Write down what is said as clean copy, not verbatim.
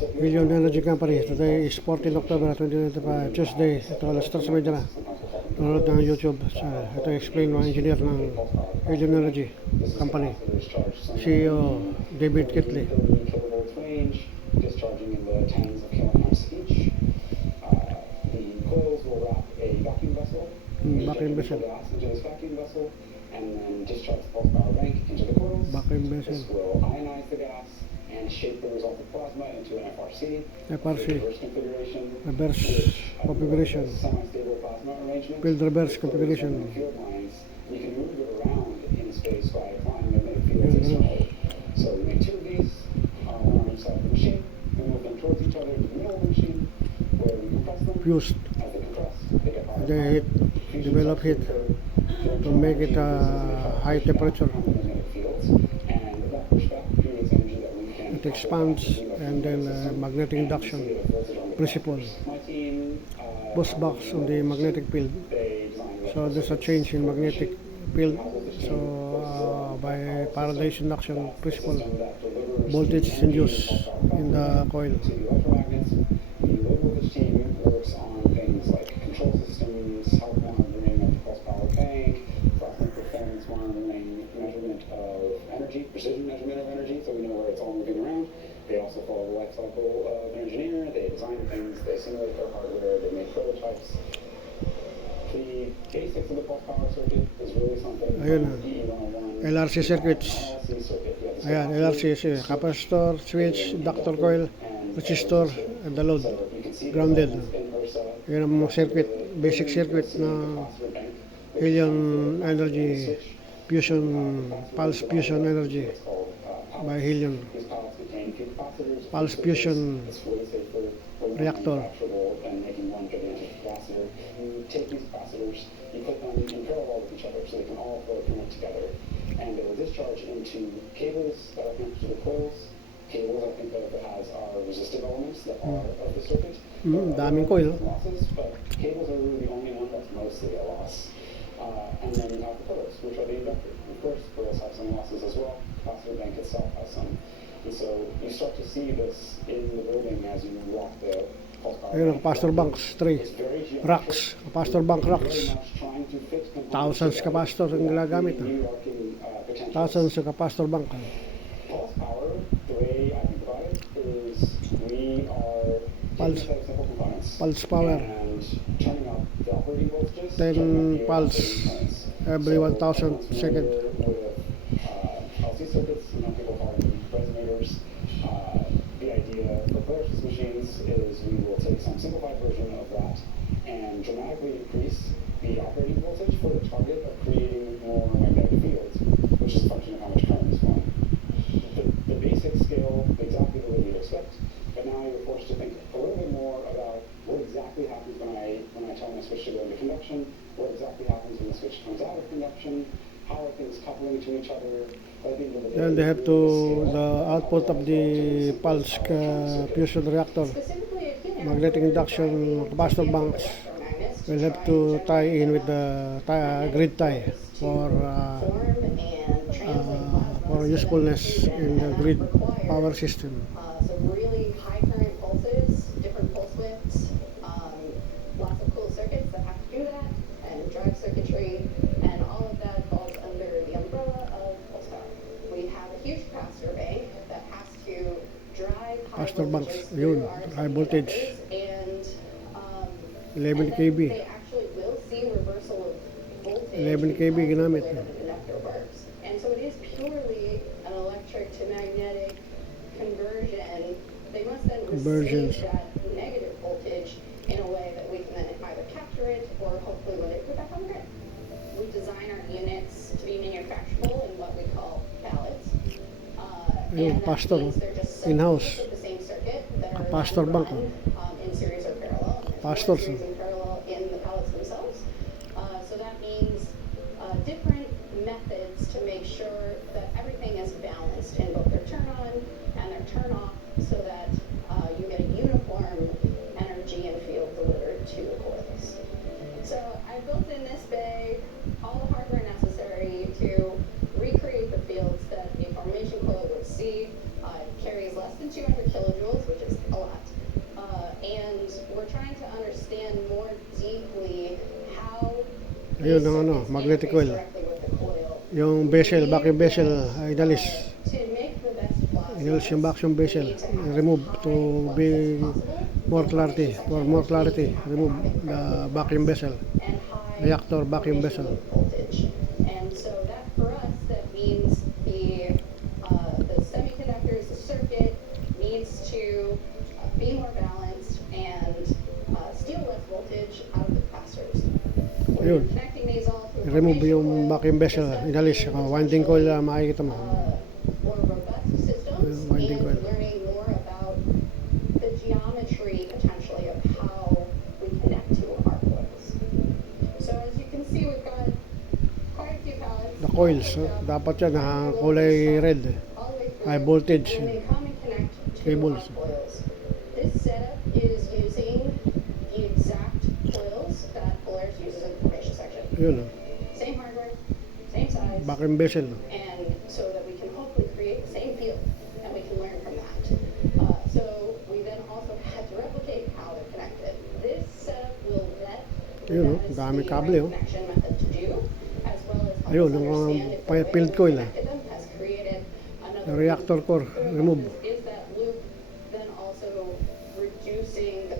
Helion Energy Company. Today is 14 October 2025, Tuesday. Ito alas 3 medya na. Nanonood ng YouTube. Ito explain mga engineer ng Helion Energy Company. CEO David Kitley. Discharging in the tens of kilonamps each. The coils will wrap a vacuum vessel. Vacuum vessel. Gas into this vacuum vessel, and then discharge the pulse power bank into the coils. Vacuum vessel. This will ionize the gas and shape the resultant plasma into an FRC. FRC. Reverse configuration. Reverse configuration. Semi-stable plasma arrangement. Field reverse configuration. Field lines. You can move it around in space by applying magnetic fields externally. So we make two of these on one each side of the machine. We move them towards each other to the middle of the machine, where we compress them. Fused. As they compress, they get hot. They heat, develop heat to make it high temperature. It expands, and then magnetic induction principle push back on the magnetic field. So there's a change in magnetic field. So by Faraday's induction principle, voltage is induced in the coil. Works on things like control systems, health monitoring of the pulse power bank, plasma performance monitoring, measurement of energy, precision measurement of energy, so we know where it's all moving around. They also follow the life cycle of an engineer. They design things, they simulate their hardware, they make prototypes. The basics of the pulse power circuit is really something. Ayun na. LRC circuits. Ayan, LRC, capacitor, switch, inductor coil, resistor, and the load. Grounded. Yan ang mga circuit, basic circuit na Helion Energy Fusion, Pulse Fusion Energy by Helion. Pulse Fusion Reactor. Take these capacitors, you put them in parallel with each other so they can all flow connect together, and they will discharge into cables that are connected to the coils. Cables I think of as our resistive elements that are of the circuit. Daming coil. Losses, but cables are really the only one that's mostly a loss. And then you have the coils, which are the inductor. Of course, coils have some losses as well. The capacitor bank itself has some. And so you start to see this in the building as you walk the ayun ang capacitor banks, 3 racks, capacitor bank racks. Thousands capacitor ang ginagamit. Thousands of capacitor bank. Pulse power, the way I think about it is we are Pulse, taking a set of simple components pulse power, and turning up the operating voltages, 10 pulse every 1,000 second. with LC circuits, you know, people call them resonators. The idea for Polaris machines is we will take some simplified version of that and dramatically increase the operating voltage for the target of creating more magnetic fields, which is a function of how much current is flowing. The basic scale exactly the way you'd expect, but now you're forced to think a little bit more about what exactly happens when I tell my switch to go into conduction, what exactly happens when the switch comes out of conduction, how are things coupling to each other. Then they have to, the output of the pulse fusion reactor, magnetic induction capacitor banks will have to tie in with the grid tie for usefulness in the grid power system. So really high current pulses, different pulse widths, lots of cool circuits that have to do that, and drive circuitry, and all of that falls under the umbrella of pulse power. We have a huge capacitor bank that has to drive high Capacitor banks, voltages yun, through our high voltage. and 11 and kV. they actually will see reversal of voltage 11 kV because of ginamit. the way that the inductor works. And so it is purely an electric to magnetic conversion. They must then Conversions. receive that negative voltage in a way that we can then either capture it or hopefully let it go back on the grid. We design our units to be manufacturable in what we call pallets. Ayun, And that capacitor, means they're just in-house. subunits of the same circuit that are Capacitor then bank, run, in series or parallel. And there's Capacitors. one series and parallel in the pallets themselves. So that means different methods to make sure that everything is balanced in both their turn on and their turn off, so that you get a uniform energy and field delivered to the coils. So I built in this bay all the hardware necessary to recreate the fields that a formation coil would see. It carries less than 200 kilojoules. coils, which is a lot. And we're trying to understand more deeply how Ayun these ang ano, circuits magnetic interface coil. directly with the coil. Yung bezel, vacuum bezel, ay inalis. To make the best plasma, Inalis yung vacuum bezel. we need to have Remove as to high flux be as possible more in clarity. the For section, more which clarity, means you have to remove have the incredible vacuum flux bezel. and high Reactor vacuum emission bezel. voltage. And so that for us, that means the semiconductors, the circuit needs to be more balanced and steal less voltage out of the capacitors. We're Ayun. connecting these all to a I-remove formation yung coil. vacuum bezel. This Inalis. is Saka winding coil na potentially, makikita mo. more robust systems Winding and coil. learning more about the geometry potentially of how we connect to our coils. So as you can see, we've got quite a few pallets. The coils, We've got dapat yan kulay red. all the way through. High voltage. When they come and connect to Cables. our coils. This setup is using the exact coils that Polaris uses in the formation section. Ayun, Same hardware, same size, vacuum bezel. and so that we can hopefully create the same field and we can learn from that. So we then also had to replicate how they're connected. This setup will let Ayun, us dami the kable, right oh. connection method to do, as well as help Ayun, us yung mga understand if the way field we coil, connected them has created another Reactor loop. core, So remove. Is that loop then also reducing the